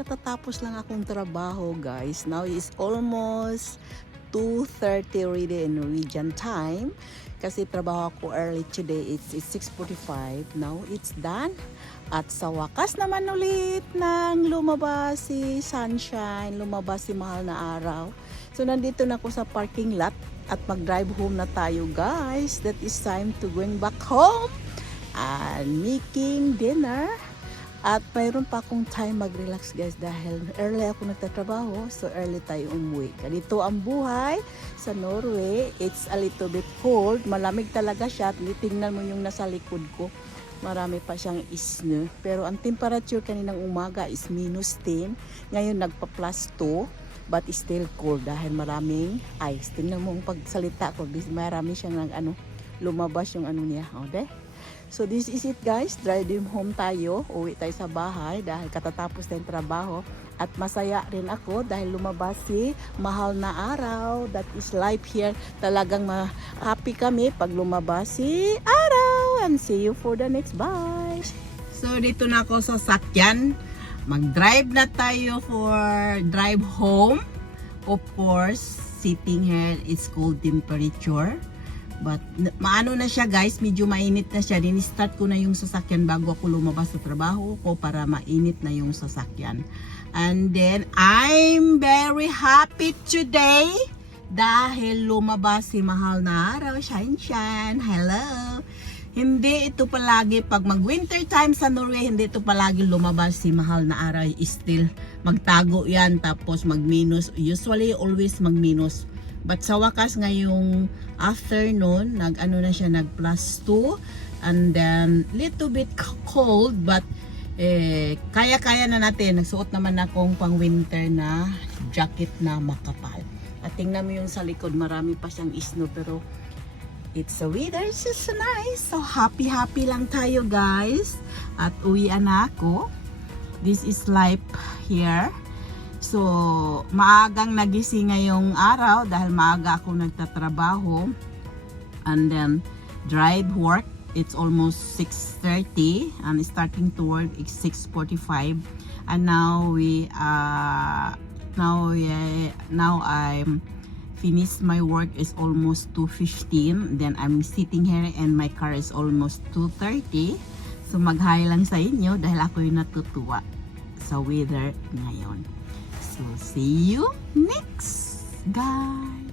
katatapos lang akong trabaho guys. Now is almost 2:30 already in Norwegian time. Kasi trabaho ako early today. It's 6:45. Now it's done. At sa wakas naman ulit nang lumabas si sunshine, lumabas si mahal na araw. So nandito na ako sa parking lot at mag-drive home na tayo guys. That is time to going back home and making dinner. At mayroon pa akong time mag-relax guys dahil early ako nagtatrabaho, so early tayo umuwi. Ganito ang buhay sa Norway. It's a little bit cold. Malamig talaga siya. Tingnan mo yung nasa likod ko. Marami pa siyang snow. Pero ang temperature kaninang umaga is -10. Ngayon nagpa +2. But still cold dahil maraming ice. Tingnan mo ang pagsalita ko. Marami siyang lumabas yung niya. Okay? So this is it guys, driving home tayo, uwi tayo sa bahay dahil katatapos tayong trabaho at masaya rin ako dahil lumabas si mahal na araw. That is life here. Talagang happy kami pag lumabas si araw, and see you for the next bye. So dito na ako sa sakyan, mag-drive na tayo for drive home. Of course, sitting here is cold temperature. But maano na siya guys, medyo mainit na siya. Din-start ko na yung sasakyan bago ako lumabas sa trabaho ko para mainit na yung sasakyan. And then I'm very happy today dahil lumabas si mahal na araw, Shine. Hello. Hindi ito palagi pag mag-winter time sa Norway, hindi ito palagi lumabas si mahal na araw. Still magtago yan tapos mag-minus. Usually always mag-minus. But sa wakas ngayong afternoon, na siya, nag +2. And then, little bit cold, but kaya-kaya na natin. Nagsuot naman akong pang winter na jacket na makapal. At tingnan mo yung sa likod, marami pa siyang snow, pero it's a weather, it's just so nice. So happy lang tayo guys. At uwian na ako. This is life here. So, maagang nagising ngayong araw dahil maaga ako nagtatrabaho. And then, drive work. It's almost 6:30 and starting to work is 6:45. And now I'm finished my work is almost 2:15. Then I'm sitting here and my car is almost 2:30. So, mag-hi lang sa inyo dahil ako yung natutuwa sa weather ngayon. So, see you next, guys.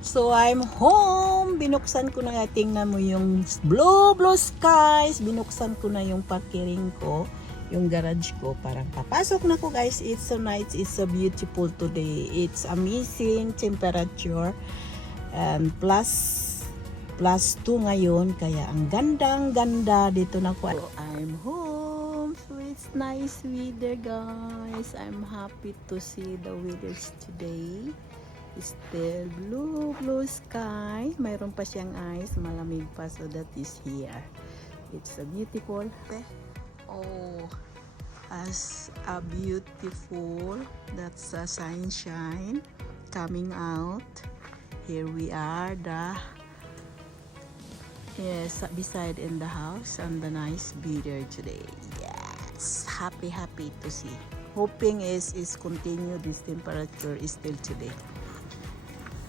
So, I'm home. Binuksan ko na. Tingnan mo yung blue skies. Binuksan ko na yung parking ko, yung garage ko. Parang papasok na ko, guys. It's so nice. It's so beautiful today. It's amazing temperature. And plus 2 ngayon. Kaya ang ganda dito na ko. So, I'm home. So it's nice weather guys. I'm happy to see the weather today. It's still blue sky. Mayroon pa siyang ice, malamig pa, so that is here. It's a beautiful. Oh, as a beautiful. That's a sunshine coming out. Here we are, beside in the house, and the nice weather today. Happy to see. Hoping is continue this temperature is still today.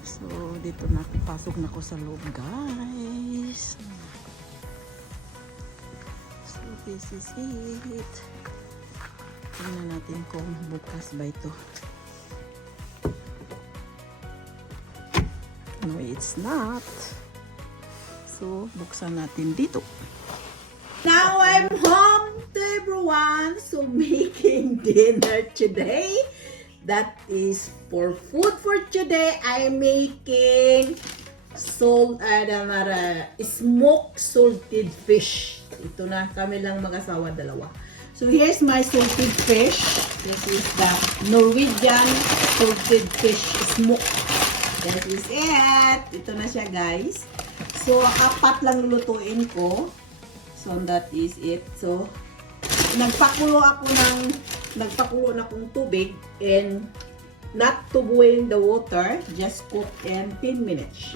So dito na, pasok na ko sa loob guys. So this is it. Tingnan natin kung bukas ba ito. No, it's not. So buksan natin dito. Now I'm home to everyone. So making dinner today. That is for food for today. I'm making smoked salted fish. Ito na, kami lang mag-asawa, dalawa. So here's my salted fish. This is the Norwegian salted fish smoked. That is it. Ito na siya guys. So 4 lang lulutuin ko. So that is it. So nagpakulo na akong tubig, and not to boil the water, just cook in 10 minutes.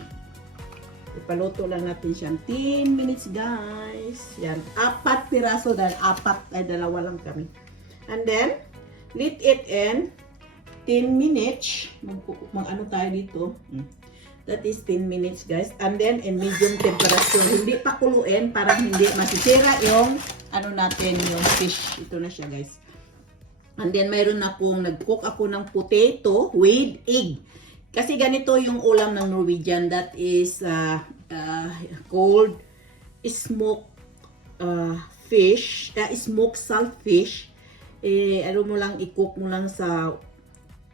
Ipaluto lang natin siyang 10 minutes guys. Yan, 4 piraso dahil 2 lang kami. And then Let it in 10 minutes. Mag-ano tayo dito. That is 10 minutes guys. And then in medium temperature. Hindi pa kuluin para hindi masisira yung ano natin, yung fish. Ito na siya guys. And then mayroon akong nag-cook ako ng potato with egg. Kasi ganito yung ulam ng Norwegian. That is called smoked fish. Smoked salt fish. Ano mo lang, i-cook mo lang sa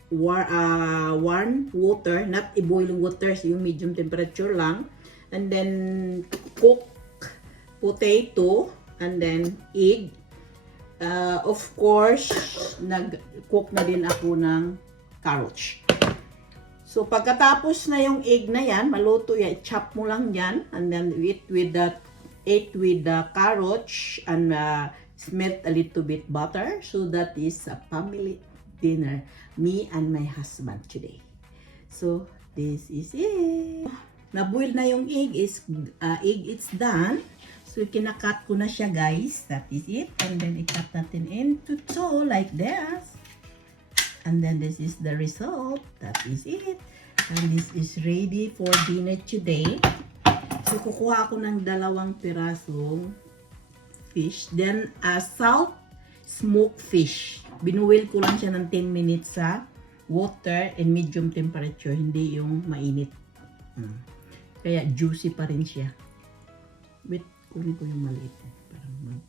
warm water, not boiling water, so yung medium temperature lang. And then cook potato and then egg. Of course, nag-cook na din ako ng carrots. So pagkatapos na yung egg na yan, maluto yan, chop mo lang yan, and then eat with the carrots and melt a little bit butter. So that is a family dinner, me and my husband today. So this is it. Na-boil na yung egg, it's done. So kinakat ko na siya guys. That is it. And then i-cut natin into two like this. And then this is the result. That is it. And this is ready for dinner today. So kukuha ako ng 2 pirasong fish. Then salt smoked fish. Binuwil ko lang siya ng 10 minutes sa water in medium temperature, hindi yung mainit. Kaya juicy pa rin siya. Wait, kunin ko yung maliit. Parang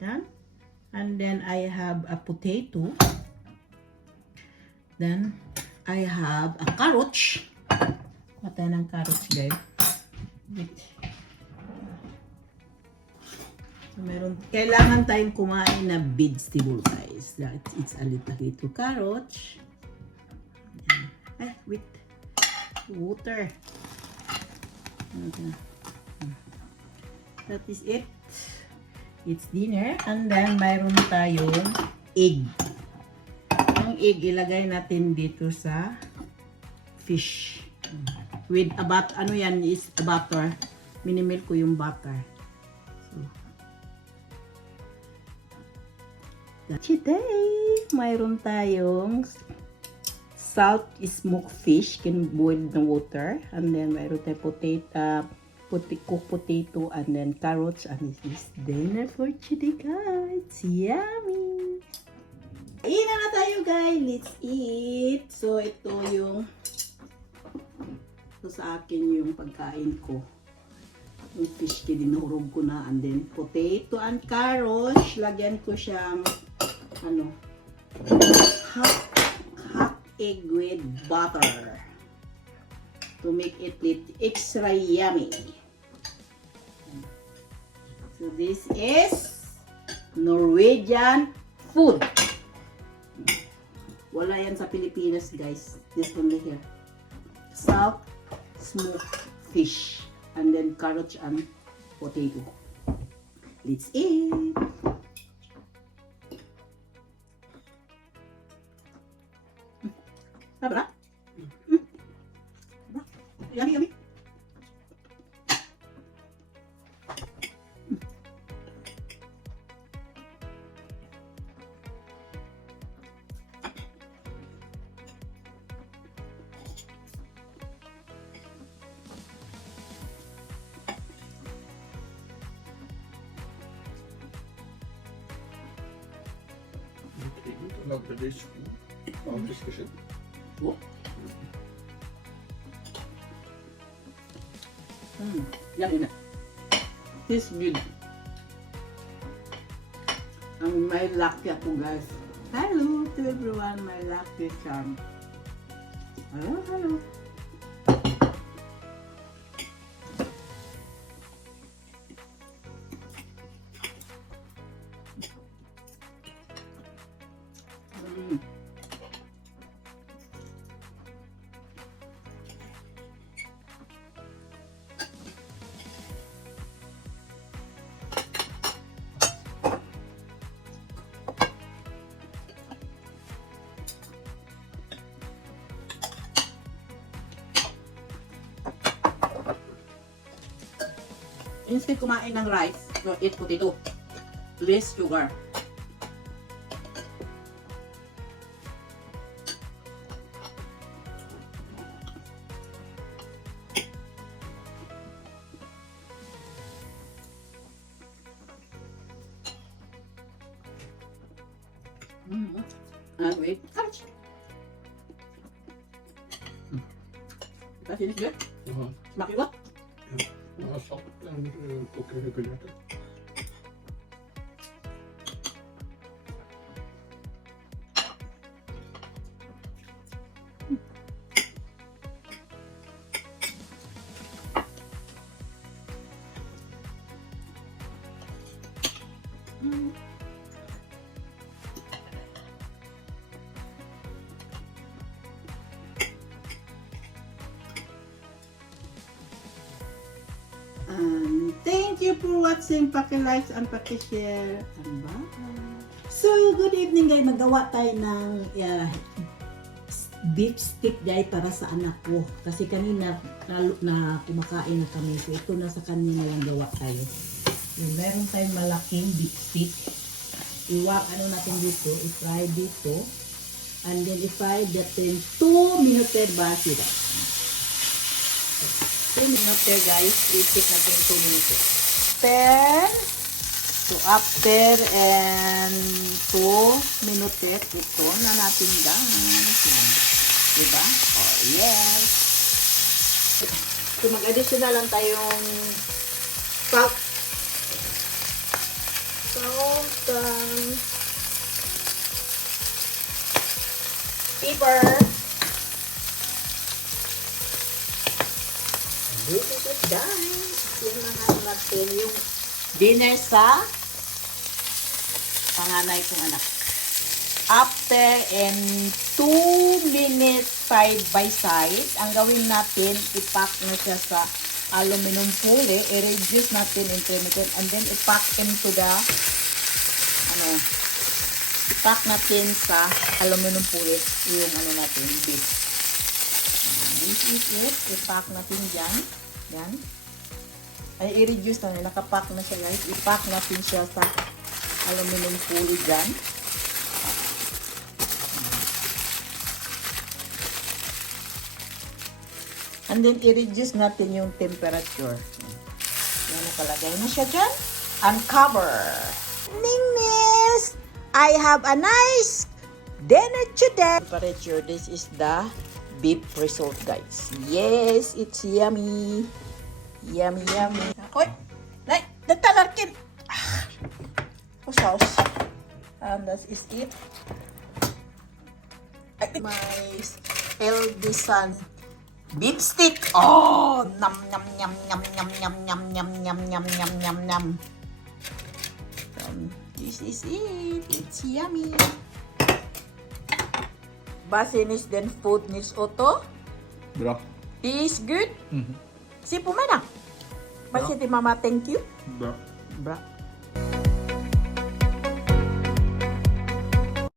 yan. And then I have a potato. Then I have a carrot. Mata ng carrots guys. Wait. Kailangan tayong kumain na vegetable guys. It's a little carrots. Wait. Water. That is it. It's dinner. And then mayroon tayong egg. Yung egg ilagay natin dito sa fish. With ano yan is butter. Minimil ko yung butter. Today, mayroon tayong salt smoked fish, boiled ng water, and then mayroon tayong cooked potato, and then carrots, and this is dinner for today guys. Yummy! Kain na tayo guys, let's eat. So ito sa akin yung pagkain ko. Yung fish dinurog ko na, and then potato and carrots, lagyan ko siyang hot egg with butter to make it extra yummy. So this is Norwegian food. Wala yan sa Pilipinas guys. This one right here. Salt smoked fish. And then carrots and potato. Let's eat. Sarap. Yummy, yummy. Lag det av fiskeskinn. Yan. This good. Ang may lucky ako guys. Hello to everyone, my lucky charm. Hello. Instead kumain ng rice, so eat potato. Less sugar. Wait. Ouch. Kasi good. Smaky ba? Soft and okay regulator. Thank you for watching. Paki-like and paki-share. Bye. So, good evening guys. Magawa tayo ng beef stick guys para sa anak ko. Kasi kanina na kumakain na kami. So, ito na sa kanya na lang gawa tayo. So, meron tayong malaking beef stick. Ano natin dito. I-fry dito. And then i-fry natin 2 minutes ba sila. 2 minutes guys, i-stick natin 2 minutes. After and 2 minutes, ito na natin guys. Yan. Diba? Oh, yes. So, mag-additional lang tayong salt. Pepper. This is it guys. Simulan natin yung dinner sa panganay kong anak. After and 2 minutes side by side, ang gawin natin, ipack na siya sa aluminum foil. I-reduce natin intermittent and then ipack into the ipack natin sa aluminum foil yung natin, beef. This is it. I-pack natin dyan. Yan. Ay, i-reduce na. Nakapack na siya guys. I-pack natin siya sa aluminum foil dyan. And then, i-reduce natin yung temperature. Yan, nakalagay na siya dyan. Uncover. Ningnis! I have a nice dinner today. Temperature, this is the beef result guys. Yes, it's yummy. Yummy, yummy. Oy! Nagtalarkin! Sauce. And that is it. My eldest son. Beef stick. Oh! Nam, nam, nam, nam, nam, nam, nam, nam, nam, nam, nam, nam, nam. This is it. It's yummy. Basinis then food needs auto. Bra. Is good. Si pumana. Basi ti mama thank you. Bra. Bra.